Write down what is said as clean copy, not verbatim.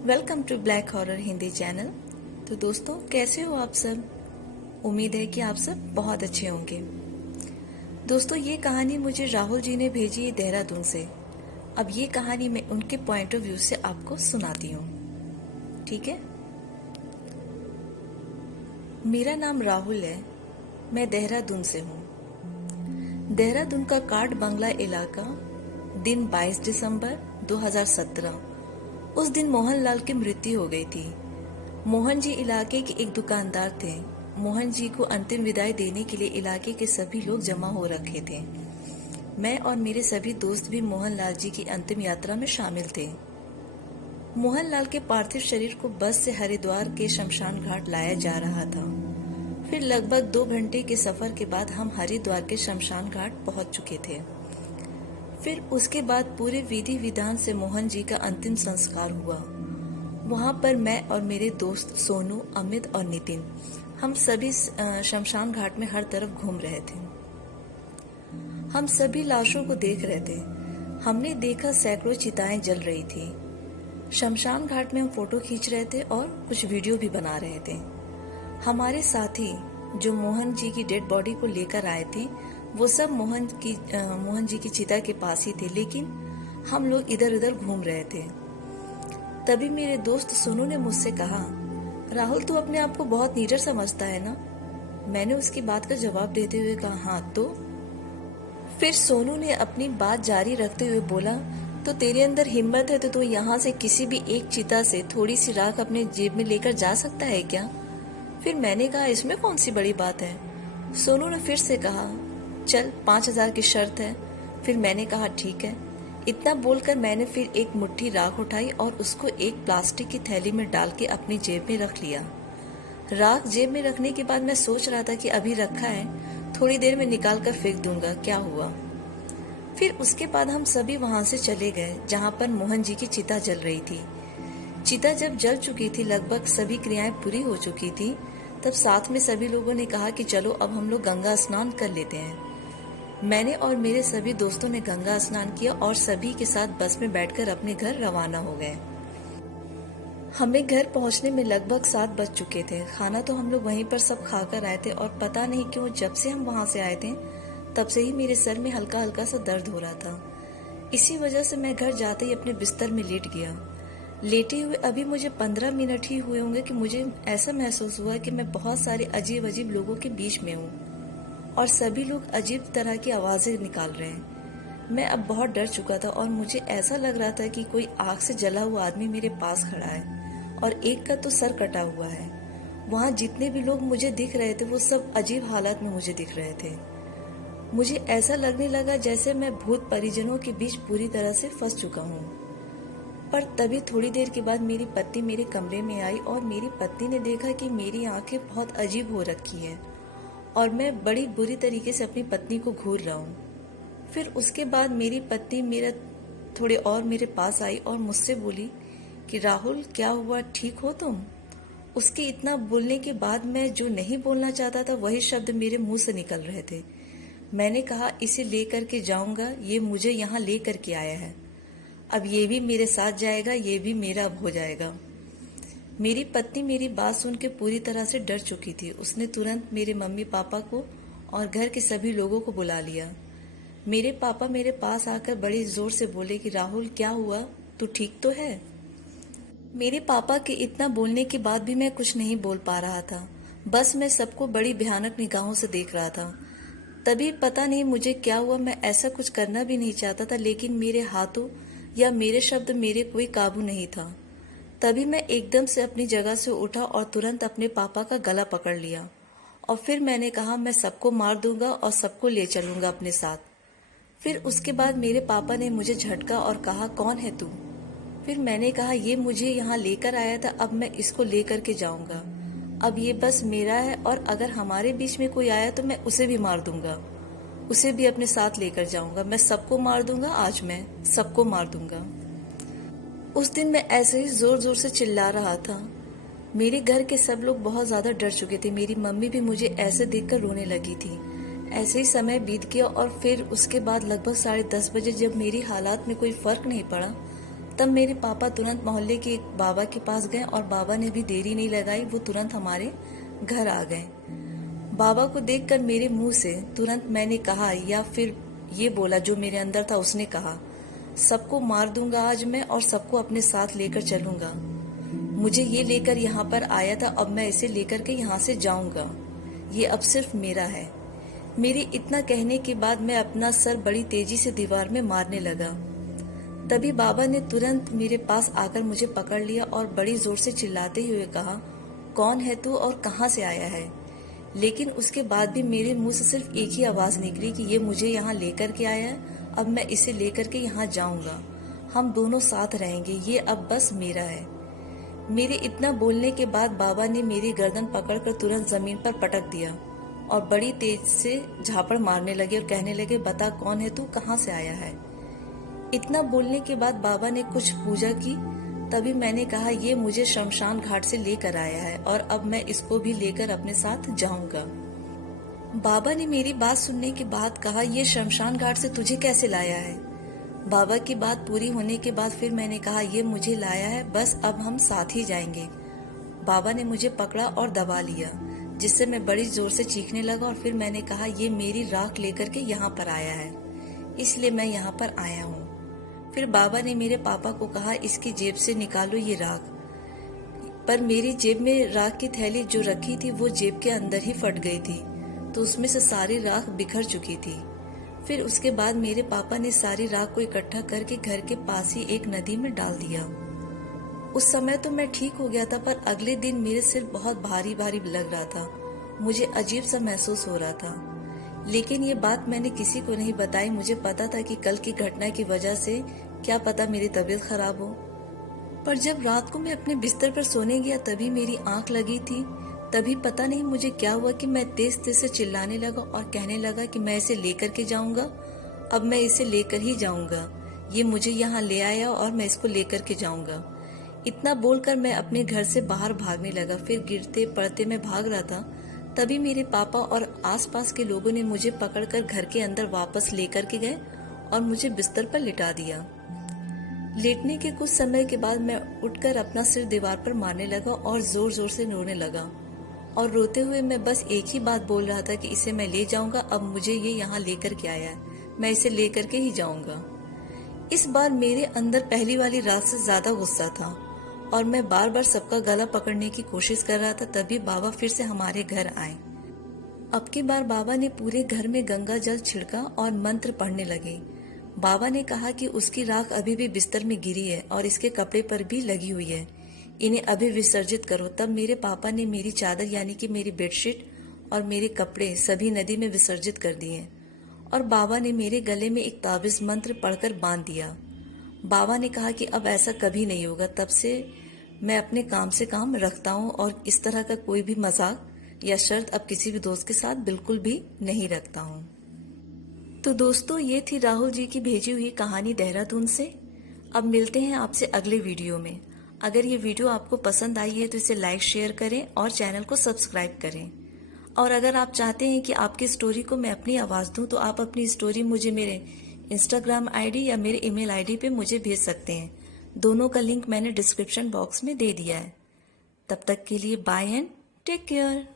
Welcome to black horror Hindi channel. तो दोस्तों, कैसे हो आप सब? उम्मीद है कि आप सब बहुत अच्छे होंगे। दोस्तों, ये कहानी मुझे राहुल जी ने भेजी है देहरादून से। अब ये कहानी मैं उनके पॉइंट ऑफ व्यू से आपको सुनाती हूँ, ठीक है? मेरा नाम राहुल है। मैं देहरादून से हूँ। देहरादून का काट बंगला इलाका। दिन 22 दिसंबर 2017। उस दिन मोहनलाल की मृत्यु हो गई थी। मोहन जी इलाके के एक दुकानदार थे। मोहन जी को अंतिम विदाई देने के लिए इलाके के सभी लोग जमा हो रखे थे। मैं और मेरे सभी दोस्त भी मोहनलाल जी की अंतिम यात्रा में शामिल थे। मोहनलाल के पार्थिव शरीर को बस से हरिद्वार के शमशान घाट लाया जा रहा था। फिर लगभग 2 घंटे के सफर के बाद हम हरिद्वार के शमशान घाट पहुंच चुके थे। फिर उसके बाद पूरे विधि विधान से मोहन जी का अंतिम संस्कार हुआ। वहां पर मैं और मेरे दोस्त सोनू, अमित और नितिन, हम सभी शमशान घाट में हर तरफ घूम रहे थे। हम सभी लाशों को देख रहे थे। हमने देखा सैकड़ों चिताएं जल रही थी। शमशान घाट में हम फोटो खींच रहे थे और कुछ वीडियो भी बना रहे थे। हमारे साथी जो मोहन जी की डेड बॉडी को लेकर आए थे, वो सब मोहन जी की चिता के पास ही थे, लेकिन हम लोग इधर उधर घूम रहे थे। तभी मेरे दोस्त सोनू ने मुझसे कहा, राहुल, तू अपने आप को बहुत नीडर समझता है ना? मैंने उसकी बात का जवाब देते हुए कहा, हाँ तो? फिर सोनू ने अपनी बात जारी रखते हुए बोला, तो तेरे अंदर हिम्मत है तो तू यहाँ से किसी भी एक चिता से थोड़ी सी राख अपने जेब में लेकर जा सकता है क्या? फिर मैंने कहा, इसमें कौन सी बड़ी बात है? सोनू ने फिर से कहा, चल 5,000 की शर्त है। फिर मैंने कहा, ठीक है। इतना बोलकर मैंने फिर एक मुट्ठी राख उठाई और उसको एक प्लास्टिक की थैली में डाल के अपनी जेब में रख लिया। राख जेब में रखने के बाद मैं सोच रहा था कि अभी रखा है, थोड़ी देर में निकाल कर फेंक दूंगा, क्या हुआ। फिर उसके बाद हम सभी वहां से चले गए जहां पर मोहन जी की चिता जल रही थी। चिता जब जल चुकी थी, लगभग सभी क्रियाएं पूरी हो चुकी थी, तब साथ में सभी लोगों ने कहा कि चलो अब हम लोग गंगा स्नान कर लेते हैं। मैंने और मेरे सभी दोस्तों ने गंगा स्नान किया और सभी के साथ बस में बैठकर अपने घर रवाना हो गए। हमें घर पहुंचने में लगभग 7 बज चुके थे। खाना तो हम लोग वहीं पर सब खाकर आए थे और पता नहीं क्यों जब से हम वहां से आए थे तब से ही मेरे सर में हल्का हल्का सा दर्द हो रहा था। इसी वजह से मैं घर जाते ही अपने बिस्तर में लेट गया। लेटे हुए अभी मुझे 15 मिनट ही हुए होंगे कि मुझे ऐसा महसूस हुआ कि मैं बहुत सारे अजीब अजीब लोगों के बीच में हूँ और सभी लोग अजीब तरह की आवाजें निकाल रहे हैं। मैं अब बहुत डर चुका था और मुझे ऐसा लग रहा था कि कोई आग से जला हुआ आदमी मेरे पास खड़ा है और एक का तो सर कटा हुआ है। वहाँ जितने भी लोग मुझे दिख रहे थे वो सब अजीब हालत में मुझे दिख रहे थे। मुझे ऐसा लगने लगा जैसे मैं भूत परिजनों के बीच पूरी तरह से फंस चुका हूँ। पर तभी थोड़ी देर के बाद मेरी पत्नी मेरे कमरे में आई और मेरी पत्नी ने देखा कि मेरी आंखें बहुत अजीब हो रखी हैं और मैं बड़ी बुरी तरीके से अपनी पत्नी को घूर रहा हूँ। फिर उसके बाद मेरी पत्नी मेरे पास आई और मुझसे बोली कि राहुल, क्या हुआ, ठीक हो तुम? उसके इतना बोलने के बाद मैं जो नहीं बोलना चाहता था वही शब्द मेरे मुंह से निकल रहे थे। मैंने कहा, इसे लेकर के जाऊंगा, ये मुझे यहाँ लेकर के आया है, अब ये भी मेरे साथ जाएगा, ये भी मेरा अब हो जाएगा। मेरी पत्नी मेरी बात सुन के पूरी तरह से डर चुकी थी। उसने तुरंत मेरे मम्मी पापा को और घर के सभी लोगों को बुला लिया। मेरे पापा मेरे पास आकर बड़ी जोर से बोले कि राहुल, क्या हुआ, तू ठीक तो है? मेरे पापा के इतना बोलने के बाद भी मैं कुछ नहीं बोल पा रहा था। बस मैं सबको बड़ी भयानक निगाहों से देख रहा था। तभी पता नहीं मुझे क्या हुआ, मैं ऐसा कुछ करना भी नहीं चाहता था, लेकिन मेरे हाथों या मेरे शब्द मेरे कोई काबू नहीं था। तभी मैं एकदम से अपनी जगह से उठा और तुरंत अपने पापा का गला पकड़ लिया और फिर मैंने कहा, मैं सबको मार दूंगा और सबको ले चलूंगा अपने साथ। फिर उसके बाद मेरे पापा ने मुझे झटका और कहा, कौन है तू? फिर मैंने कहा, ये मुझे यहाँ लेकर आया था, अब मैं इसको लेकर के जाऊंगा। अब ये बस मेरा है और अगर हमारे बीच में कोई आया तो मैं उसे भी मार दूंगा, उसे भी अपने साथ लेकर जाऊंगा। मैं सबको मार दूंगा, आज मैं सबको मार दूंगा। उस दिन मैं ऐसे ही जोर जोर से चिल्ला रहा था। मेरे घर के सब लोग बहुत ज्यादा डर चुके थे। मेरी मम्मी भी मुझे ऐसे देखकर रोने लगी थी। ऐसे ही समय बीत गया और फिर उसके बाद लगभग 10:30 बजे जब मेरी हालात में कोई फर्क नहीं पड़ा, तब मेरे पापा तुरंत मोहल्ले के एक बाबा के पास गए और बाबा ने भी देरी नहीं लगाई, वो तुरंत हमारे घर आ गए। बाबा को देखकर मेरे मुंह से तुरंत मैंने कहा, या फिर ये बोला जो मेरे अंदर था, उसने कहा, सबको मार दूंगा आज मैं और सबको अपने साथ लेकर चलूंगा। मुझे ये लेकर यहाँ पर आया था, अब मैं इसे लेकर के यहाँ से जाऊंगा। ये अब सिर्फ मेरा है। मेरे इतना कहने के बाद मैं अपना सर बड़ी तेजी से दीवार में मारने लगा। तभी बाबा ने तुरंत मेरे पास आकर मुझे पकड़ लिया और बड़ी जोर से चिल्लाते हुए कहा, कौन है तू और कहाँ से आया है? लेकिन उसके बाद भी मेरे मुंह से सिर्फ एक ही आवाज निकली कि ये मुझे यहाँ लेकर के आया है, अब मैं इसे लेकर के यहाँ जाऊंगा, हम दोनों साथ रहेंगे, ये अब बस मेरा है। मेरे इतना बोलने के बाद बाबा ने मेरी गर्दन पकड़कर तुरंत जमीन पर पटक दिया और बड़ी तेज से झापड़ मारने लगे और कहने लगे, बता कौन है तू, कहाँ से आया है? इतना बोलने के बाद बाबा ने कुछ पूजा की। तभी मैंने कहा, ये मुझे शमशान घाट से लेकर आया है और अब मैं इसको भी लेकर अपने साथ जाऊंगा। बाबा ने मेरी बात सुनने के बाद कहा, ये शमशान घाट से तुझे कैसे लाया है? बाबा की बात पूरी होने के बाद फिर मैंने कहा, ये मुझे लाया है, बस अब हम साथ ही जाएंगे। बाबा ने मुझे पकड़ा और दबा लिया, जिससे मैं बड़ी जोर से चीखने लगा और फिर मैंने कहा, ये मेरी राख लेकर के यहाँ पर आया है, इसलिए मैं यहाँ पर आया हूँ। फिर बाबा ने मेरे पापा को कहा, इसकी जेब से निकालो ये राख। पर मेरी जेब में राख की थैली जो रखी थी वो जेब के अंदर ही फट गई थी, तो उसमें से सारी राख बिखर चुकी थी। फिर उसके बाद मेरे पापा ने सारी राख को इकट्ठा करके घर के पास ही एक नदी में डाल दिया। उस समय तो मैं ठीक हो गया था, पर अगले दिन मेरे सिर बहुत भारी भारी लग रहा था, मुझे अजीब सा महसूस हो रहा था। लेकिन ये बात मैंने किसी को नहीं बताई। मुझे पता था कि कल की घटना की वजह से क्या पता मेरी तबीयत खराब हो। पर जब रात को मैं अपने बिस्तर पर सोने गया तभी मेरी आंख लगी थी। तभी पता नहीं मुझे क्या हुआ कि मैं तेज तेज से चिल्लाने लगा और कहने लगा कि मैं इसे लेकर के जाऊंगा, अब मैं इसे लेकर ही जाऊंगा, ये मुझे यहाँ ले आया और मैं इसको लेकर के जाऊंगा। इतना बोलकर मैं अपने घर से बाहर भागने लगा। फिर गिरते पड़ते मैं भाग रहा था, तभी मेरे पापा और आसपास के लोगों ने मुझे पकड़कर घर के अंदर वापस लेकर के गए और मुझे बिस्तर पर लिटा दिया। लेटने के कुछ समय के बाद मैं उठकर अपना सिर दीवार पर मारने लगा और जोर जोर से रोने लगा। और रोते हुए मैं बस एक ही बात बोल रहा था कि इसे मैं ले जाऊंगा, अब मुझे ये यहाँ लेकर के आया है, मैं इसे लेकर के ही जाऊंगा। इस बार मेरे अंदर पहली वाली रात से ज्यादा गुस्सा था और मैं बार बार सबका गला पकड़ने की कोशिश कर रहा था। तभी बाबा फिर से हमारे घर आए। अब की बार बाबा ने पूरे घर में गंगा जल छिड़का और मंत्र पढ़ने लगे। बाबा ने कहा कि उसकी राख अभी भी बिस्तर में गिरी है और इसके कपड़े पर भी लगी हुई है, इन्हें अभी विसर्जित करो। तब मेरे पापा ने मेरी चादर यानी कि मेरी बेडशीट और मेरे कपड़े सभी नदी में विसर्जित कर दिए और बाबा ने मेरे गले में एक ताबीज मंत्र पढ़कर बांध दिया। बाबा ने कहा कि अब ऐसा कभी नहीं होगा। तब से मैं अपने काम से काम रखता हूँ और इस तरह का कोई भी मजाक या शर्त अब किसी भी दोस्त के साथ बिल्कुल भी नहीं रखता हूँ। तो दोस्तों, ये थी राहुल जी की भेजी हुई कहानी देहरादून से। अब मिलते हैं आपसे अगले वीडियो में। अगर ये वीडियो आपको पसंद आई है तो इसे लाइक शेयर करें और चैनल को सब्सक्राइब करें। और अगर आप चाहते हैं कि आपकी स्टोरी को मैं अपनी आवाज़ दूं तो आप अपनी स्टोरी मुझे मेरे इंस्टाग्राम आईडी या मेरे ईमेल आईडी पे मुझे भेज सकते हैं। दोनों का लिंक मैंने डिस्क्रिप्शन बॉक्स में दे दिया है। तब तक के लिए बाय एंड टेक केयर।